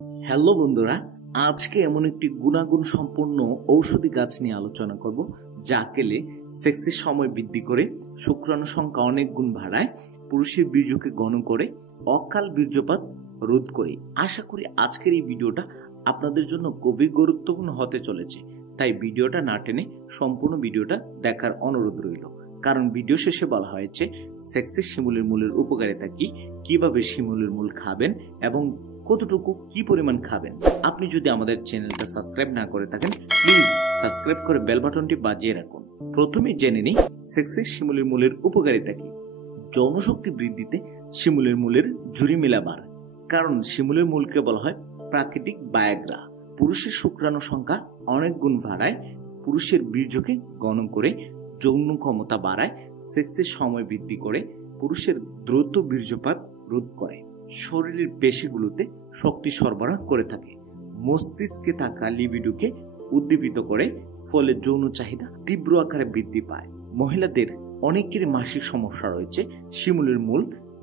Hello বন্ধুরা, আজকে এমন একটি গুণাগুণ সম্পন্ন ঔষধি গাছ নিয়ে আলোচনা করব যা খেলে সেক্সের সময় বৃদ্ধি করে, শুক্রাণু সংখ্যা অনেক গুণ বাড়ায়, পুরুষের বীর্যকে ঘন করে, অকাল বীর্যপাত রোধ করে। আশা করি আজকের এই ভিডিওটা আপনাদের জন্য খুবই গুরুত্বপূর্ণ হতে চলেছে, তাই ভিডিওটা না টেনে সম্পূর্ণ ভিডিওটা দেখার অনুরোধ রইল। কারণ ভিডিও শেষে বলা হয়েছে সেক্সের শিমুলের মূলের উপকারিতা কি, কিভাবে শিমুলের মূল খাবেন এবং কতটুকু কি পরিমাণ খাবেন। আপনি যদি আমাদের চ্যানেলটা সাবস্ক্রাইব না করে থাকেন, প্লিজ সাবস্ক্রাইব করে বেল বাটনটি বাজিয়ে রাখুন। প্রথমে জেনে নিই সেক্সের শিমুলের মূলের উপকারিতা কি। যৌন শক্তি বৃদ্ধিতে শিমুলের মূলের ঝুরি মেলা বাড়ায়, কারণ শিমুলের মূলকে বলা হয় প্রাকৃতিক ভায়াগ্রা। পুরুষের শুক্রাণু সংখ্যা অনেক গুণ বাড়ায়, পুরুষের বীর্যকে ঘন করে, যৌন ক্ষমতা বাড়ায়, সেক্সের সময় বৃদ্ধি করে, পুরুষের দ্রুত বীর্যপাত রোধ করে, শরীরের পেশিগুলোতে শক্তি সরবরাহ করে থাকে, মস্তিষ্কে থাকা লিবিডোকে উদ্দীপিত করে, ফলে যৌন চাহিদা তীব্র আকারে বৃদ্ধি পায়। মহিলাদের অনেকের মাসিক সমস্যা রয়েছে, শিমুলের মূল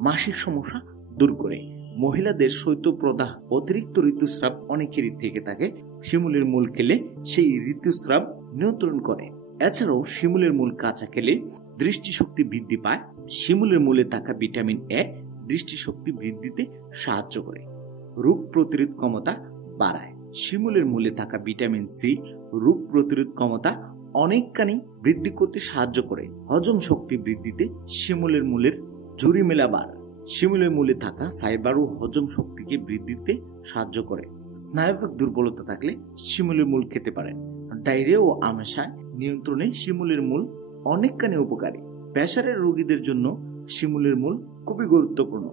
মাসিক সমস্যা দূর করে। মহিলাদের শৈত্যপ্রদাহ, অতিরিক্ত ঋতুস্রাব অনেকেরই থেকে থাকে, শিমুলের মূল খেলে সেই ঋতুস্রাব নিয়ন্ত্রণ করে। এছাড়াও শিমুলের মূল কাঁচা খেলে দৃষ্টিশক্তি বৃদ্ধি পায়। শিমুলের মূলে থাকা ভিটামিন এ দৃষ্টিশক্তি বৃদ্ধিতে সাহায্য করে, রোগ প্রতিরোধ ক্ষমতা বাড়ায়। শিমুলের মূলে থাকা ভিটামিন সি রোগ প্রতিরোধ ক্ষমতা অনেকখানি বৃদ্ধি করতে সাহায্য করে। হজম শক্তি বৃদ্ধিতে শিমুলের মূলের ঝুরি মেলা বাড়ায়। শিমুলের মূলে থাকা ফাইবারও হজম শক্তিকে বৃদ্ধিতে সাহায্য করে। স্নায়বিক দুর্বলতা থাকলে শিমুলের মূল খেতে পারেন। ডায়রিয়া ও আমাশয় নিয়ন্ত্রণে শিমুলের মূল অনেকখানি উপকারী। প্রেসারের রোগীদের জন্য শিমুলের মূল খুবই গুরুত্বপূর্ণ।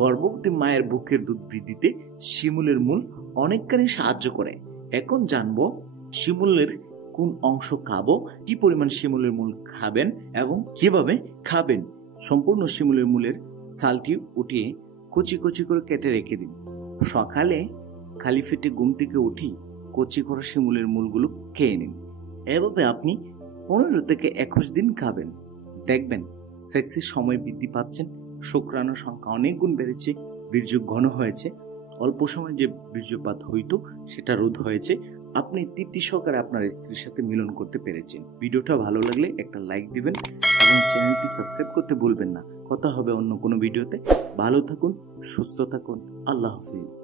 গর্ভবতী মায়ের বুকের দুধ বৃদ্ধিতে শিমুলের মূল অনেকখানি সাহায্য করে। এখন জানবো শিমুলের কোন অংশ খাবো, কি পরিমাণ শিমুলের মূল খাবেন এবং কিভাবে খাবেন। সম্পূর্ণ শিমুলের মূলের ছালটি উঠিয়ে কচি কচি করে কেটে রেখে দিন। সকালে খালি পেটে ঘুম থেকে উঠি কচি করা শিমুলের মূলগুলো খেয়ে নিন। এভাবে আপনি 15 থেকে 21 দিন খাবেন। দেখবেন সেক্সের সময় বৃদ্ধি পাচ্ছেন, শুক্রাণু সংখ্যা অনেক গুণ বেড়েছে, বীর্য ঘন হয়েছে, অল্প সময় যে বীর্যপাত হইতো সেটা রোধ হয়েছে। আপনি তৃপ্তি সহকারে আপনার স্ত্রীর সাথে মিলন করতে পেরেছেন। ভিডিওটা ভালো লাগলে একটা লাইক দিবেন এবং চ্যানেলটি সাবস্ক্রাইব করতে ভুলবেন না। কথা হবে অন্য কোনো ভিডিওতে। ভালো থাকুন, সুস্থ থাকুন। আল্লাহ হাফিজ।